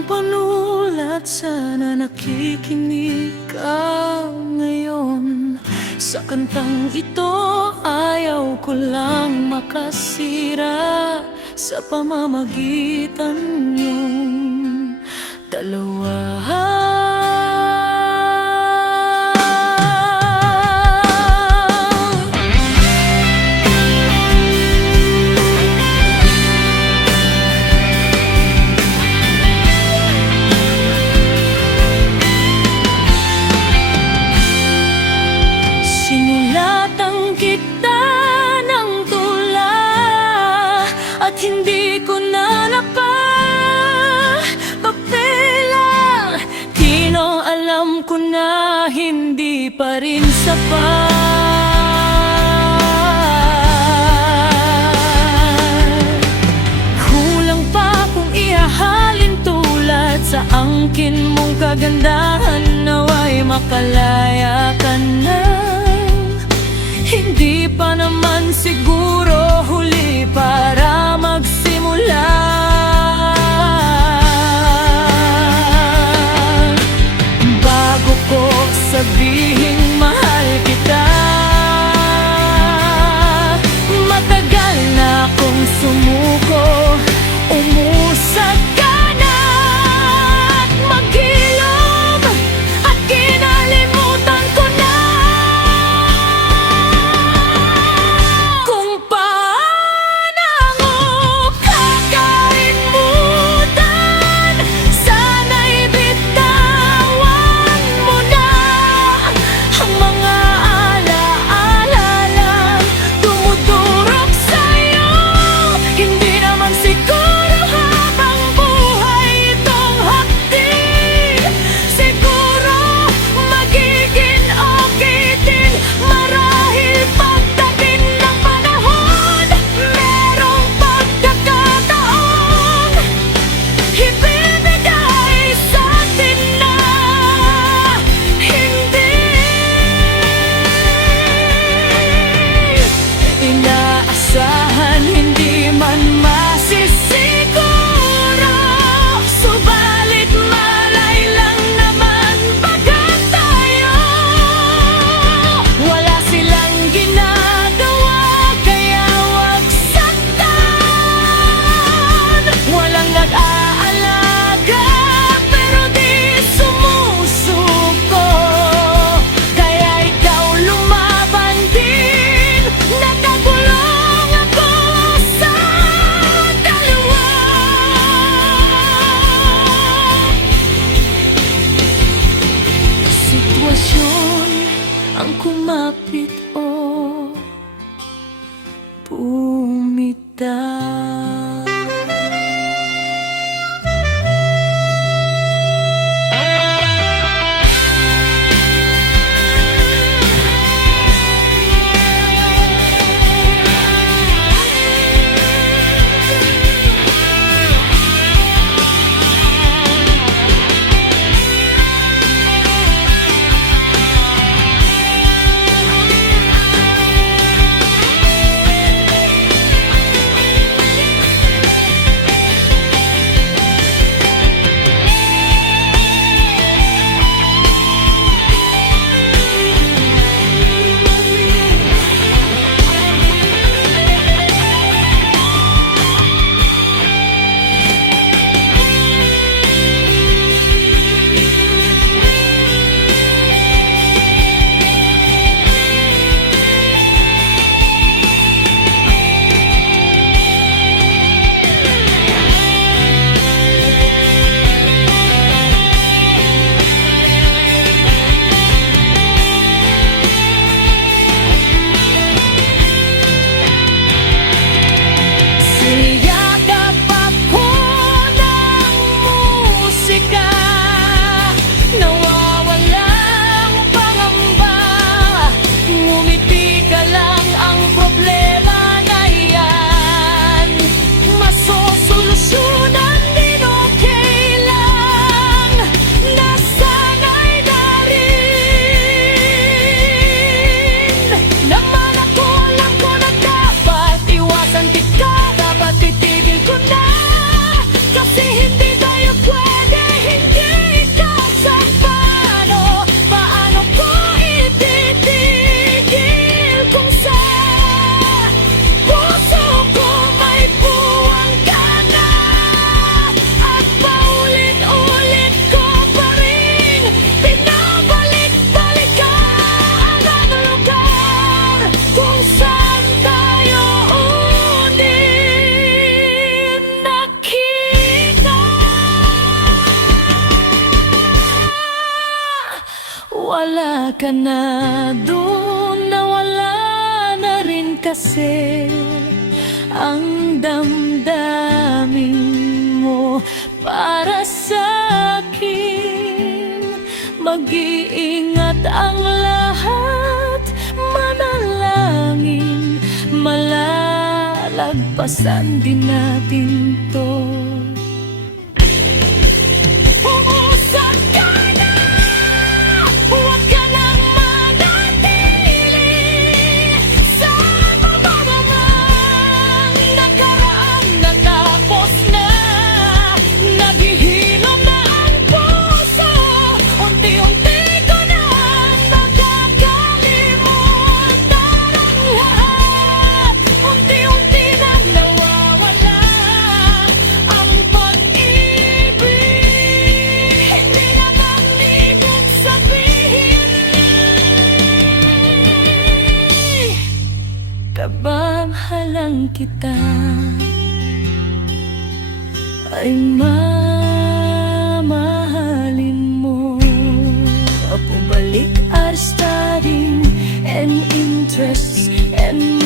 kong panulat, sana nakikinig ka ngayon. Sa kantang ito, ayaw ko lang makasira sa pamamagitan niyong dalawa. Sinulatan kita ng tula at hindi ko nalapa papela. Tino, alam ko na hindi pa rin sapat. Kulang pa kung ihahalin tulad sa angkin mong kagandahan. Nawa'y makalaya ka na. Hindi pa naman siguro huli para magsimula. Bago ko sabihing mahal kita, matagal na akong sumuko. Umusad ka na at maghilom, at kinalimutan ko na kung paano wala ka na doon, nawala na rin kasi ang damdamin mo para sa akin. Mag-iingat ang lahat, manalangin, malalagpasan din natin to. Uusap ka na, huwag ka nang manatili sa mababang nakaraan. Natapos na, naghihilom na ang puso, unti-unti ko na nakakalimutan ang lahat. Unti-unti na nawawala ang pag-ibig, hindi na ibig sabihin kabanghalang kita ay mamahalin mo. Pabalik are studying and interests and